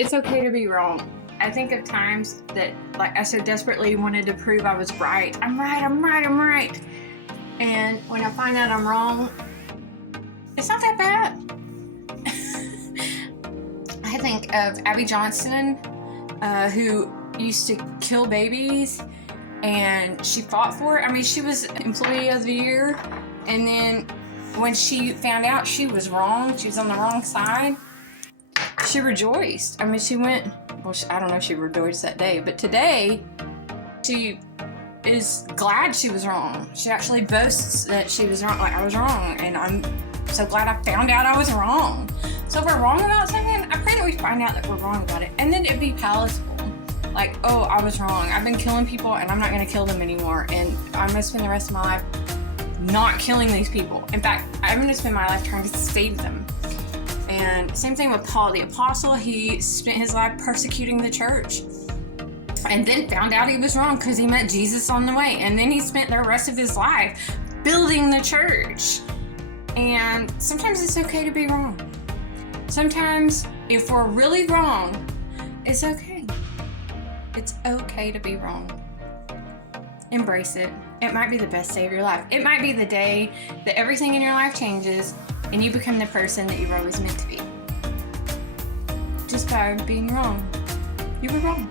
It's okay to be wrong. I think of times that, like, I so desperately wanted to prove I was right. I'm right, I'm right, I'm right. And when I find out I'm wrong, it's not that bad. I think of Abby Johnson, who used to kill babies, and she fought for it. I mean, she was Employee of the Year, and then when she found out she was wrong, she was on the wrong side, she rejoiced. I mean, she went, well, I don't know if she rejoiced that day, but today she is glad she was wrong. She actually boasts that she was wrong, like, I was wrong, and I'm so glad I found out I was wrong. So if we're wrong about something, I pray that we find out that we're wrong about it, and then it'd be palatable. Like, oh, I was wrong. I've been killing people, and I'm not going to kill them anymore, and I'm going to spend the rest of my life not killing these people. In fact, I'm going to spend my life trying to save them. And same thing with Paul the Apostle. He spent his life persecuting the church, and then found out he was wrong because he met Jesus on the way. And then he spent the rest of his life building the church. And sometimes it's okay to be wrong. Sometimes if we're really wrong, it's okay. It's okay to be wrong. Embrace it. It might be the best day of your life. It might be the day that everything in your life changes and you become the person that you were always meant to be. Just by being wrong. You were wrong.